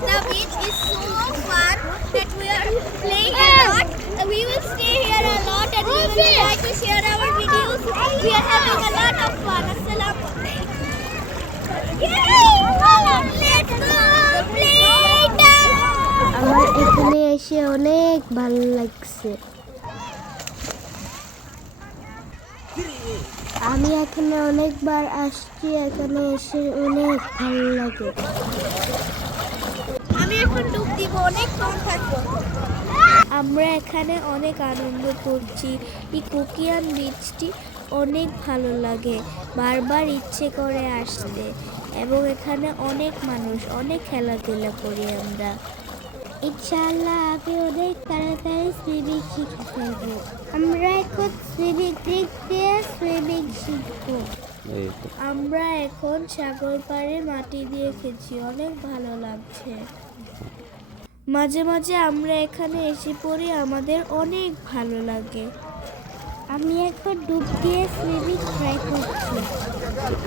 The beach is so fun that we are playing a lot. We will stay here a lot and we will try to share our videos. We are having a lot of fun. Assalamu alaikum. Let's go playtime. আমার এখানে এসে অনেক ভালো লাগছে। আমি এখানে অনেকবার আসছি, এখানে এসে অনেক ভালো লাগে। আমি এখন ডুব দিব, অনেকক্ষণ থাকবো। আমরা এখানে অনেক আনন্দ করছি। এই কোকিয়ান বিচটি অনেক ভালো লাগে, বারবার ইচ্ছে করে আসতে। এবং এখানে অনেক মানুষ, অনেক খেলাধুলা করি আমরা। ইনশাআল্লাহ আমি অনেক তাড়াতাড়ি সুইমিং শিখে ফেলবো। আমরা এখন সুইমিং শিখবো। আমরা এখন সাগর পাড়ে মাটি দিয়ে খেয়েছি, অনেক ভালো লাগছে। মাঝে মাঝে আমরা এখানে এসে পড়ি, আমাদের অনেক ভালো লাগে। আমি এখন ডুব দিয়ে সুইমিং ট্রাই করছি।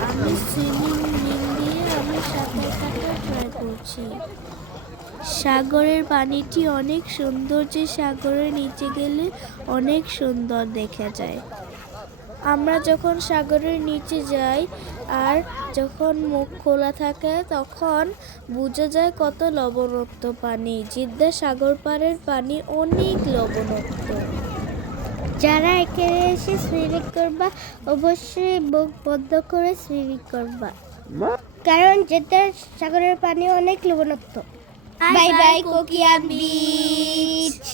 আমি সুইমিং রিং দিয়ে আমি সাঁতার কাটা ট্রাই করছি। সাগরের পানিটি অনেক সুন্দর, যে সাগরের নিচে গেলে অনেক সুন্দর দেখা যায়। আমরা যখন সাগরের নিচে যাই আর যখন মুখ খোলা থাকে তখন বোঝা যায় কত লবণাক্ত পানি। জিদ্দা সাগর পাড়ের পানি অনেক লবণাক্ত। যারা এখানে এসে সুইমিং করবা অবশ্যই মুখ বন্ধ করে সুইমিং করবা, কারণ জিদ্দার সাগরের পানি অনেক লবণাক্ত। বাই বাই কোকিয়ান বিচ।